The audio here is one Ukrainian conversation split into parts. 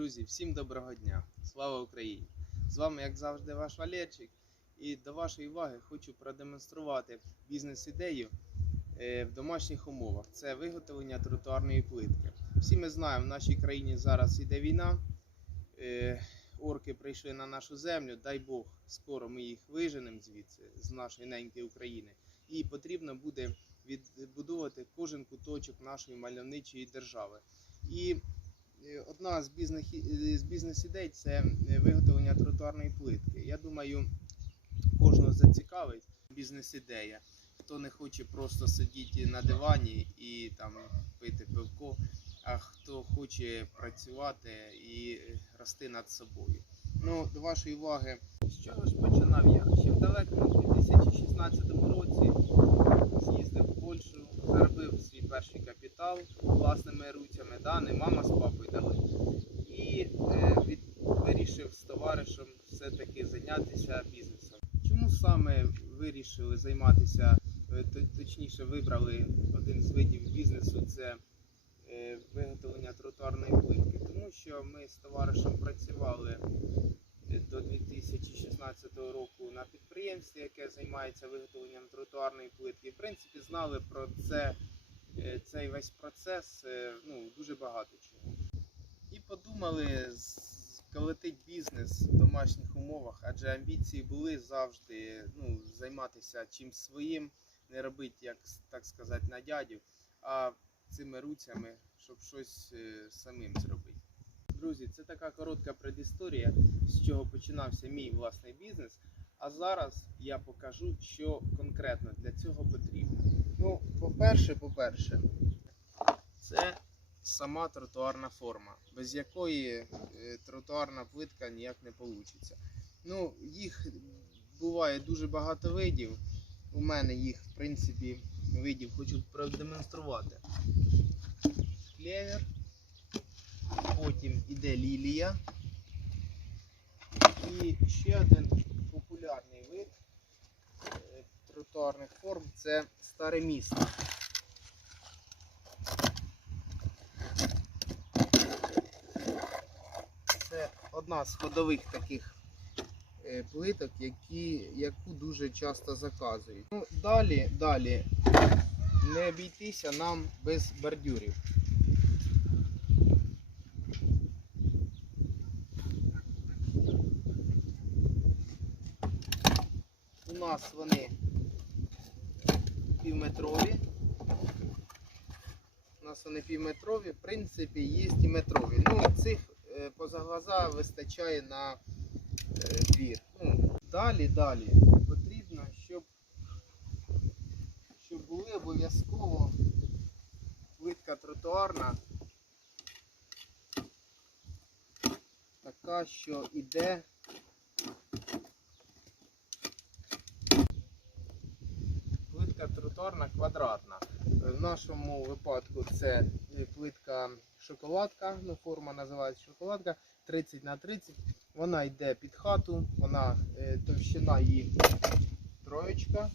Друзі, всім доброго дня! Слава Україні! З вами, як завжди, ваш Валерчик. І до вашої уваги хочу продемонструвати бізнес-ідею е, в домашніх умовах. Це виготовлення тротуарної плитки. Всі ми знаємо, в нашій країні зараз іде війна. Е, Орки прийшли на нашу землю. Дай Бог, скоро ми їх виженемо звідси, з нашої неньки України. І потрібно буде відбудовувати кожен куточок нашої мальовничої держави. І Одна з бізнес, з бізнес-ідей це е, виготовлення тротуарної плитки. Я думаю, кожного зацікавить бізнес-ідея. Хто не хоче просто сидіти на дивані і там пити пивко, а хто хоче працювати і е, рости над собою. Ну, до вашої уваги, з чого ж починав я? Ще в далекому 2016 році з'їздив в Польщу, заробив свій перший капітал власними руцями, да, не мама з папою дали. І е, від, вирішив з товаришем все-таки зайнятися бізнесом. Чому саме вирішили займатися, е, точніше вибрали один з видів бізнесу це виготовлення тротуарної плитки? Тому що ми з товаришем працювали е, до 2016 року на підприємстві, яке займається виготовленням тротуарної плитки. В принципі, знали про це, е, цей весь процес е, ну, дуже багато чого. І подумали сколотить бізнес в домашніх умовах, адже амбіції були завжди ну, займатися чимсь своїм, не робити, як так сказати, на дядю, а цими руцями, щоб щось е, самим зробити. Друзі, це така коротка предісторія, з чого починався мій власний бізнес. А зараз я покажу, що конкретно для цього потрібно. Ну, по-перше, по-перше, це сама тротуарна форма, без якої е, тротуарна плитка ніяк не вийде. Ну, їх буває дуже багато видів. У мене їх, в принципі, видів хочу продемонструвати. Клевер, потім іде лілія. І ще один популярний вид е, тротуарних форм це старе місто. Це одна з ходових таких е, плиток, які, яку дуже часто заказують. Ну, далі, далі не обійтися нам без бордюрів. У нас вони півметрові. У нас вони півметрові, в принципі, є і метрові. Ну, цих е, поза глаза вистачає на е, двір. Ну, далі, далі потрібно, щоб, щоб були обов'язково плитка тротуарна. Така, що іде плитка квадратна. В нашому випадку це плитка шоколадка, ну форма називається шоколадка 30 на 30. Вона йде під хату, вона е, товщина її троєчка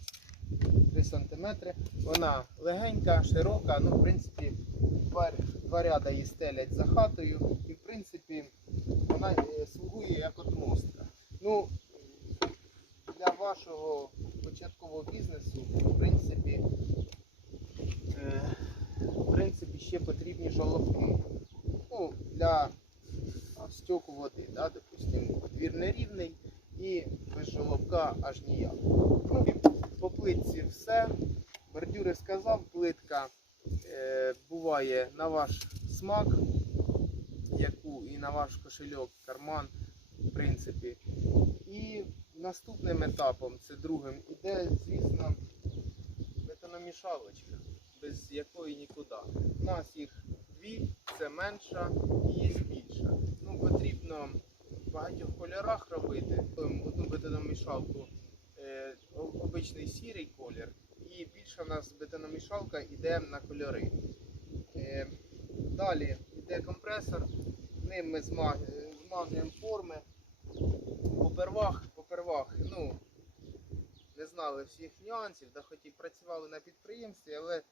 3 см. Вона легенька, широка, ну в принципі два, два ряда її стелять за хатою і в принципі вона е, слугує як отмостка. Ну, для вашого початкового бізнесу, в принципі, е, в принципі, ще потрібні жолобки. Ну, для стьоку води, да, допустимо, двір нерівний і без жолобка аж ніяк. Ну, по плитці все. Бордюри сказав, плитка е, буває на ваш смак, яку і на ваш кошельок, карман, в принципі. І наступним етапом, це другим, іде, звісно, бетономішалочка, без якої нікуди. У нас їх дві, це менша і є більша. Ну, потрібно в багатьох кольорах робити. Одну бетономішалку е, обичний сірий колір, і більша у нас бетономішалка йде на кольори. Е, далі йде компресор, ним ми е, змазуємо форми. Попервах, попервах, ну, не знали всіх нюансів, да хоч і працювали на підприємстві, але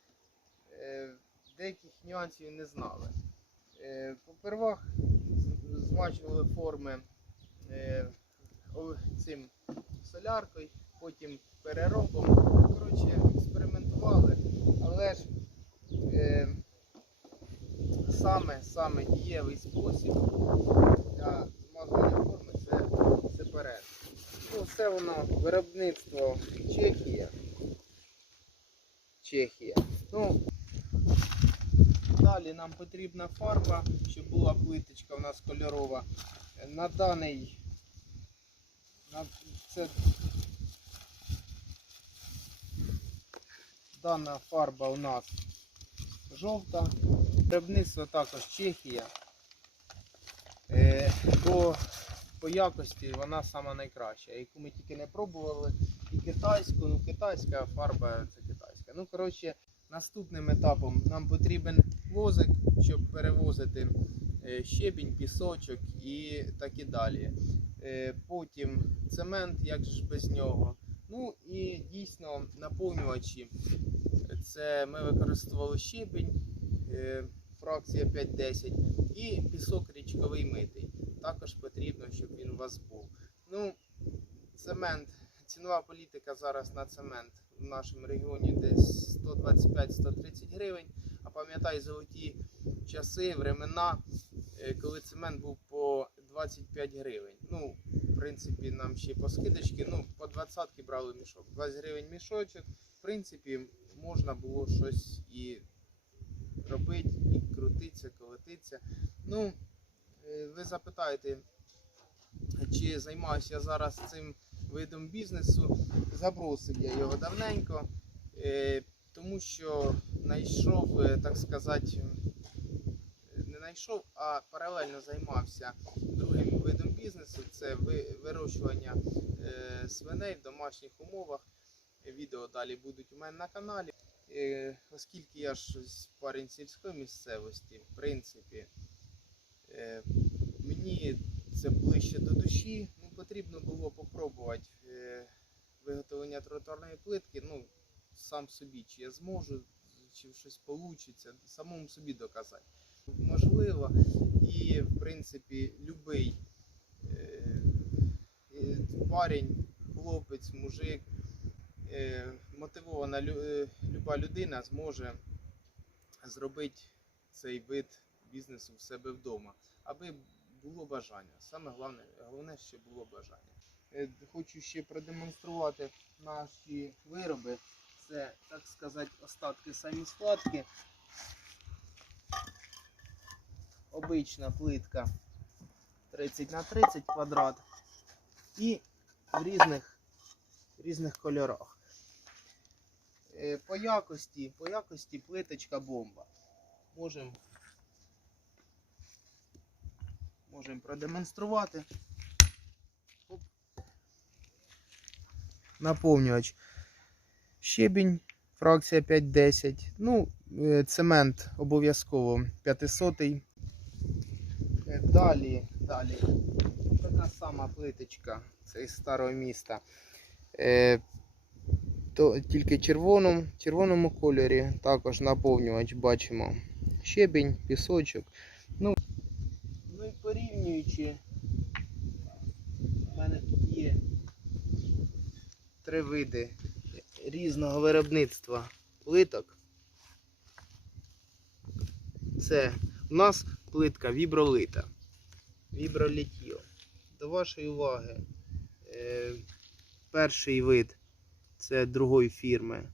е, деяких нюансів не знали. Е, попервах з- замачували форми е, цим соляркою, потім переробом. Коротше, експериментували, але ж е, саме, саме дієвий спосіб для змазування форми це сепарет. Ну, це воно виробництво Чехія. Чехія. Ну, далі нам потрібна фарба, щоб була плиточка у нас кольорова. На даний на, це дана фарба у нас жовта. Виробництво також Чехія. Е, по, по якості вона сама найкраща. Яку ми тільки не пробували. І китайську, ну китайська фарба це китайська. Ну, коротше, наступним етапом нам потрібен возик, щоб перевозити е, щебінь, пісочок і так і далі. Е, Потім цемент, як ж без нього. Ну і дійсно наповнювачі. Це ми використовували щебінь, е, фракція 5-10 і пісок річковий митий. Також потрібно, щоб він у вас був. Ну, цемент, цінова політика зараз на цемент в нашому регіоні десь 125-130 гривень. А пам'ятай золоті часи, времена, е, коли цемент був по 25 гривень. Ну, в принципі, нам ще по скидочки, ну, по 20 брали мішок. 20 гривень мішочок. В принципі, можна було щось і робити, і крутитися, колотитися. Ну, ви запитаєте, чи займаюся я зараз цим видом бізнесу. Забросив я його давненько, е, тому що знайшов, е, так сказати, не знайшов, а паралельно займався другим видом бізнесу це вирощування е, свиней в домашніх умовах. Відео далі будуть у мене на каналі. Е, Оскільки я ж парень сільської місцевості, в принципі, е, мені це ближче до душі. Ну, потрібно було попробувати е, виготовлення тротуарної плитки. Ну, сам собі, чи я зможу, чи щось вийде, самому собі доказати. Можливо, і в принципі любий е, е, парень, хлопець, мужик, е, мотивована е, люба людина зможе зробити цей вид бізнесу в себе вдома, аби було бажання. Саме головне, головне, щоб було бажання. Е, Хочу ще продемонструвати наші вироби. Це, так сказати, остатки самі складки. Обична плитка 30 на 30 квадрат і в різних, різних кольорах. Е, По якості, по якості плиточка бомба. Можемо можем продемонструвати. Оп. Наповнювач. Щебінь, фракція 5-10. Ну, е, цемент обов'язково 500. Е, Далі, далі. Така сама плиточка. Це старого міста. Е, то тільки червоному, червоному кольорі також наповнювач бачимо щебінь, пісочок. Ну, порівнюючи, в мене тут є три види різного виробництва плиток. Це у нас плитка вібролита. Вібролітіо. До вашої уваги. Е, перший вид це другої фірми.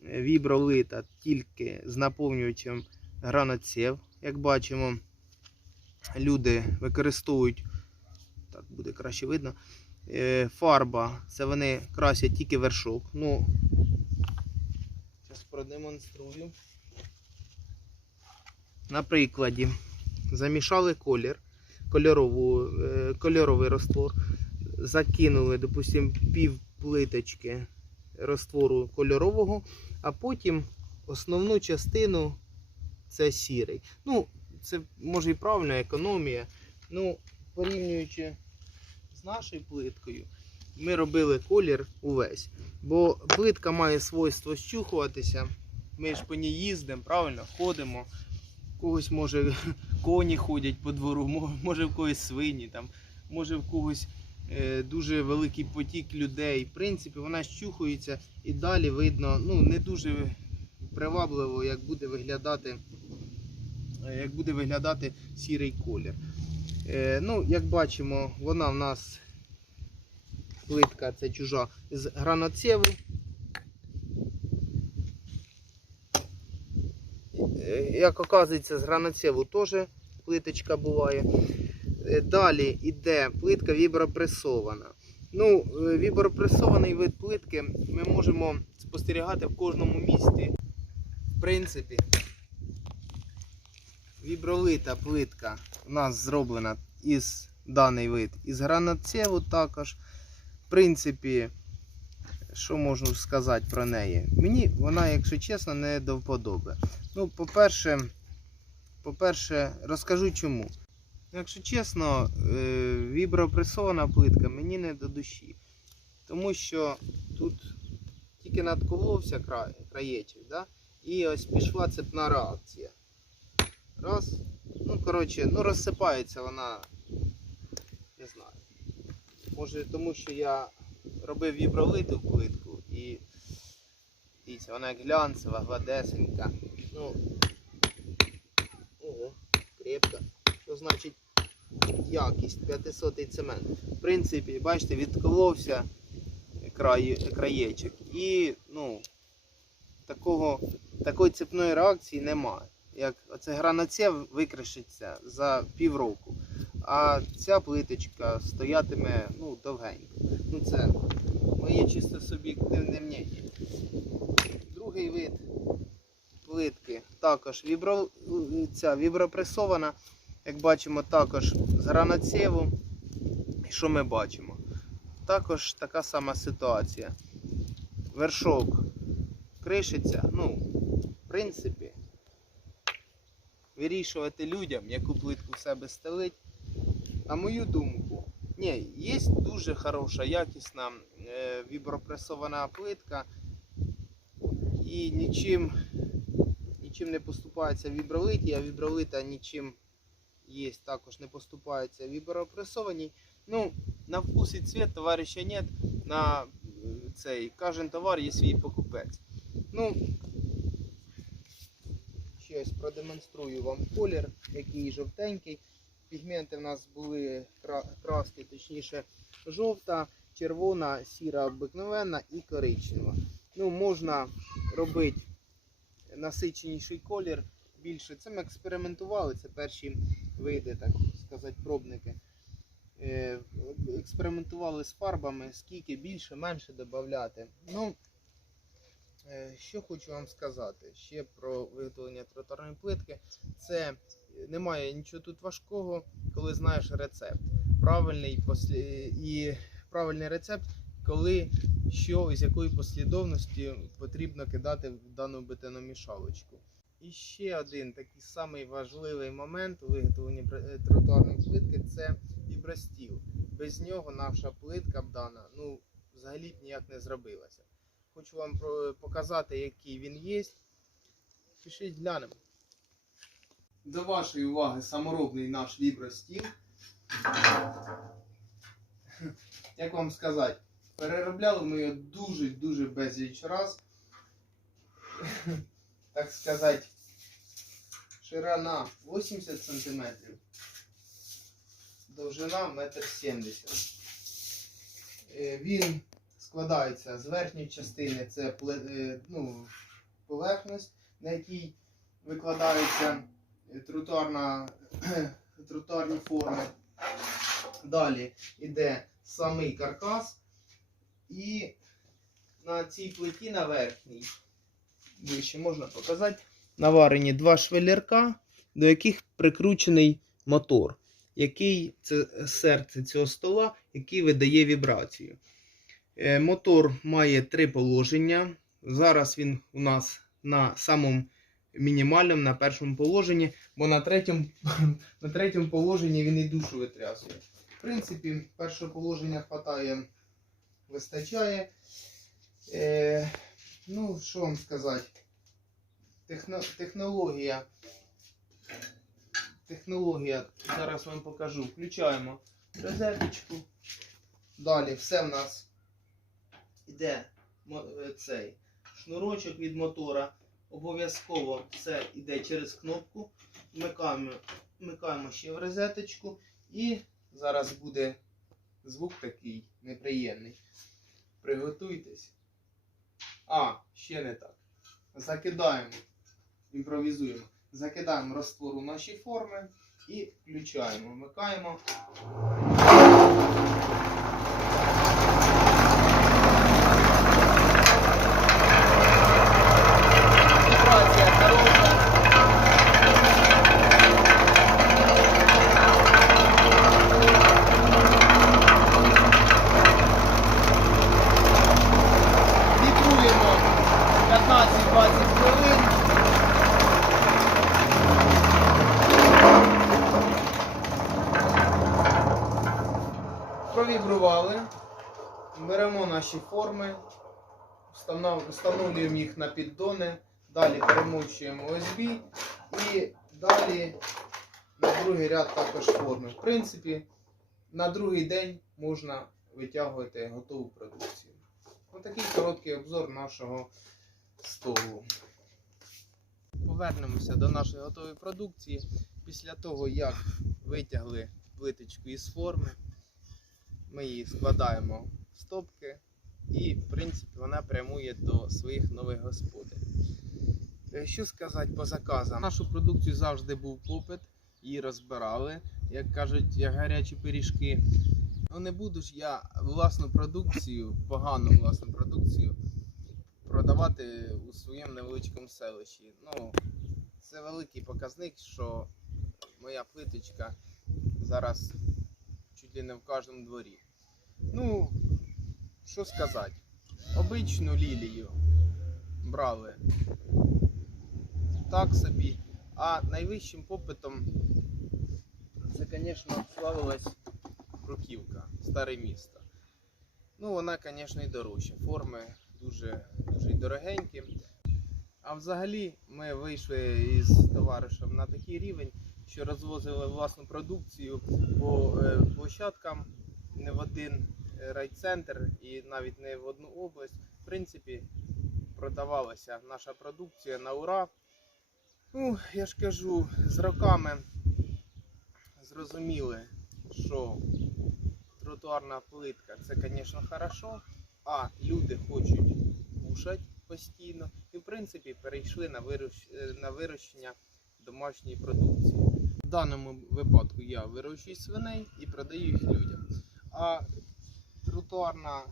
Вібролита тільки з наповнювачем граноцев. Як бачимо, люди використовують, так буде краще видно. е, Фарба, це вони красять тільки вершок. Ну, зараз продемонструю. На прикладі замішали колір, кольорову, е, кольоровий раствор, закинули, допустимо, пів плиточки раствору кольорового, а потім основну частину це сірий. Ну, це може і правильна економія. Ну, порівнюючи з нашою плиткою, ми робили колір увесь. Бо плитка має свойство щухуватися. Ми ж по ній їздимо, правильно, ходимо. Когось може коні ходять по двору, може в когось свині, там, може в когось е, дуже великий потік людей. В принципі, вона щухується і далі видно, ну, не дуже привабливо, як буде виглядати, як буде виглядати сірий колір. Е, ну, як бачимо, вона в нас плитка це чужа з граноцеву. Е, Як оказується, з граноцеву теж плиточка буває. Е, Далі йде плитка вібропресована. Ну, е, вібропресований вид плитки ми можемо спостерігати в кожному місті. В принципі, вібролита плитка у нас зроблена із даний вид із граноцеву також. В принципі, що можу сказати про неї? Мені вона, якщо чесно, не до вподоби. Ну, по-перше, по-перше, розкажу чому. Якщо чесно, е, вібропресована плитка мені не до душі. Тому що тут тільки надколовся краєчок, да? і ось пішла цепна реакція. Раз. Ну, коротше, ну розсипається вона. Не знаю. Може тому, що я робив вібролиту плитку і дивіться, вона глянцева, гладесенька. Ну, ого, крепка. Що значить якість 500 цемент. В принципі, бачите, відколовся край, краєчок. І ну, такого, такої цепної реакції немає. Як оце граноцев викришиться за півроку. А ця плиточка стоятиме ну, довгенько. Ну, це моє чисто суб'єктивне мнення. Другий вид плитки також вібро, ця вібропресована. Як бачимо, також з граноцеву. І що ми бачимо? Також така сама ситуація. Вершок кришиться, ну, в принципі, вирішувати людям, яку плитку в себе стелить. На мою думку, ні, є дуже хороша, якісна е, вібропресована плитка і нічим, нічим не поступається вібролиті, а вібролита нічим є, також не поступається вібропресованій. Ну, на вкус і цвет товариша нет, на е, цей кожен товар є свій покупець. Ну, ще ось продемонструю вам колір, який жовтенький. Пігменти в нас були краски, точніше, жовта, червона, сіра обикновенна і коричнева. Ну, можна робити насиченіший колір більше. Це ми експериментували, це перші види, так сказати, пробники. Е, Експериментували з фарбами, скільки більше, менше додати. Ну, що хочу вам сказати ще про виготовлення тротуарної плитки. Це немає нічого тут важкого, коли знаєш рецепт. Правильний послі... і правильний рецепт, коли що з якої послідовності потрібно кидати в дану бетономішалочку. І ще один такий самий важливий момент у виготовленні е, тротуарної плитки це вібростіл. Без нього наша плитка б дана ну, взагалі б ніяк не зробилася. Хочу вам показати, який він є. Пишіть глянемо. До вашої уваги саморобний наш вібростіл. Як вам сказати, переробляли ми його дуже-дуже безліч раз. Так сказати, ширина 80 см, довжина 1,70 м. Е, Він складається з верхньої частини, це е, ну, поверхність, на якій викладається е, тротуарна, тротуарні форми. Далі йде самий каркас. І на цій плиті на верхній, вище можна показати, наварені два швелірка, до яких прикручений мотор, який це серце цього стола, який видає вібрацію. Е, Мотор має три положення. Зараз він у нас на самому мінімальному, на першому положенні, бо на третьому, на третьому положенні він і душу витрясує. В принципі, першого положення хватає, вистачає. Е, ну, що вам сказати? Техно, технологія. технологія, зараз вам покажу. Включаємо розеточку. Далі все в нас йде е, цей шнурочок від мотора. Обов'язково все йде через кнопку. Вмикаємо, ще в розеточку. І зараз буде звук такий неприємний. Приготуйтесь. А, ще не так. Закидаємо, імпровізуємо. Закидаємо раствор у наші форми і включаємо, вмикаємо. Встановлюємо їх на піддони, далі перемовчуємо ОСБ і далі на другий ряд також форми. В принципі, на другий день можна витягувати готову продукцію. Отакий короткий обзор нашого столу. Повернемося до нашої готової продукції. Після того, як витягли плиточку із форми, ми її складаємо в стопки і, в принципі, вона прямує до своїх нових господарів. Е, Що сказати по заказам? Нашу продукцію завжди був попит, її розбирали, як кажуть, як гарячі пиріжки. Ну не буду ж я власну продукцію, погану власну продукцію продавати у своєму невеличкому селищі. Ну, це великий показник, що моя плиточка зараз чуть ли не в кожному дворі. Ну, що сказати, обичну лілію брали так собі, а найвищим попитом це, звісно, славилась бруківка, старе місто. Ну, вона, звісно, і дорожча. Форми дуже, дуже дорогенькі. А взагалі ми вийшли із товаришем на такий рівень, що розвозили власну продукцію по е, площадкам не в один райцентр і навіть не в одну область. В принципі, продавалася наша продукція на ура. Ну, я ж кажу, з роками зрозуміли, що тротуарна плитка це, звісно, хорошо, а люди хочуть кушати постійно і, в принципі, перейшли на, вирощ... на вирощення домашньої продукції. В даному випадку я вирощую свиней і продаю їх людям. А тротуарна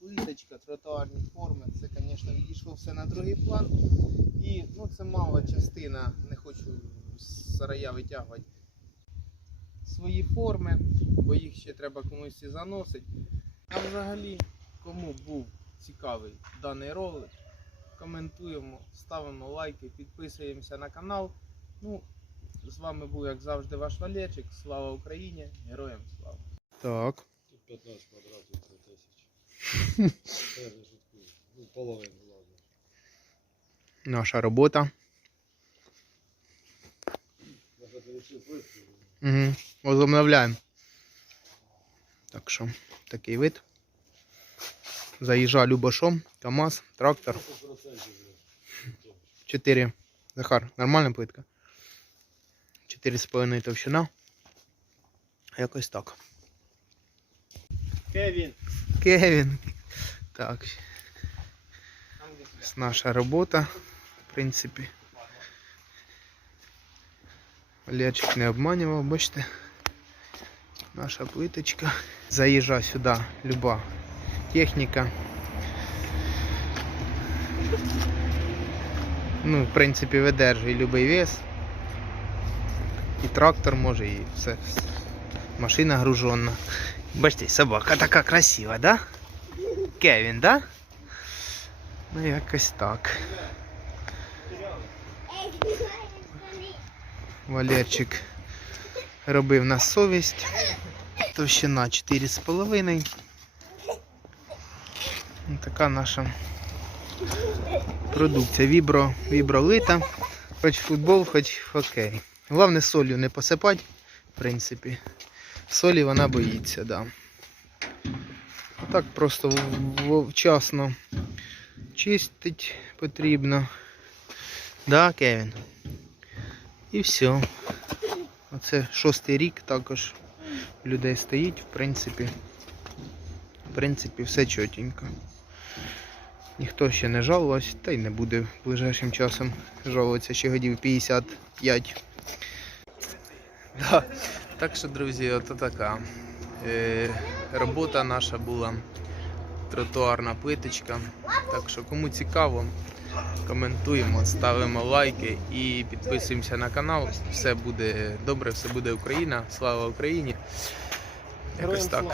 плиточка, тротуарні форми, це, звісно, відійшло все на другий план. І ну, це мала частина, не хочу з сарая витягувати свої форми, бо їх ще треба комусь і заносити. А взагалі, кому був цікавий даний ролик, коментуємо, ставимо лайки, підписуємося на канал. Ну, з вами був, як завжди, ваш Валерчик. Слава Україні! Героям слава! Так. Тут 15 квадратів 3 тисячі. Ну, половину ладно. Наша робота. Угу. Возобновляємо. Так що, такий вид. Заїжджа Любашом, КАМАЗ, трактор. 4. Захар, нормальна плитка? 4,5 товщина. Якось так. Кевін. Кевін. Так. Ось наша робота, в принципі. Олечик не обманював, бачите. Наша плиточка. Заїжджа сюди люба техніка. Ну, в принципі, видержує любий вес. І трактор може, і все. Машина гружена. Бачите, собака така красива, да? Кевін, да? Ну, якось так. Валерчик робив на совість. Товщина 4,5. Ось Така наша продукція. Вібро, вібролита. Хоч футбол, хоч хокей. Головне солью не посипати, в принципі. Солі вона боїться, да. Так просто вчасно чистить потрібно. Да, Кевін? І все. Оце шостий рік також у людей стоїть, в принципі. В принципі, все чотенько. Ніхто ще не жалувався, та й не буде ближайшим часом жалуватися ще годів 55. Да. Так що, друзі, от така. Е, робота наша була тротуарна плиточка. Так що, кому цікаво, коментуємо, ставимо лайки і підписуємося на канал. Все буде добре, все буде Україна. Слава Україні! Якось так.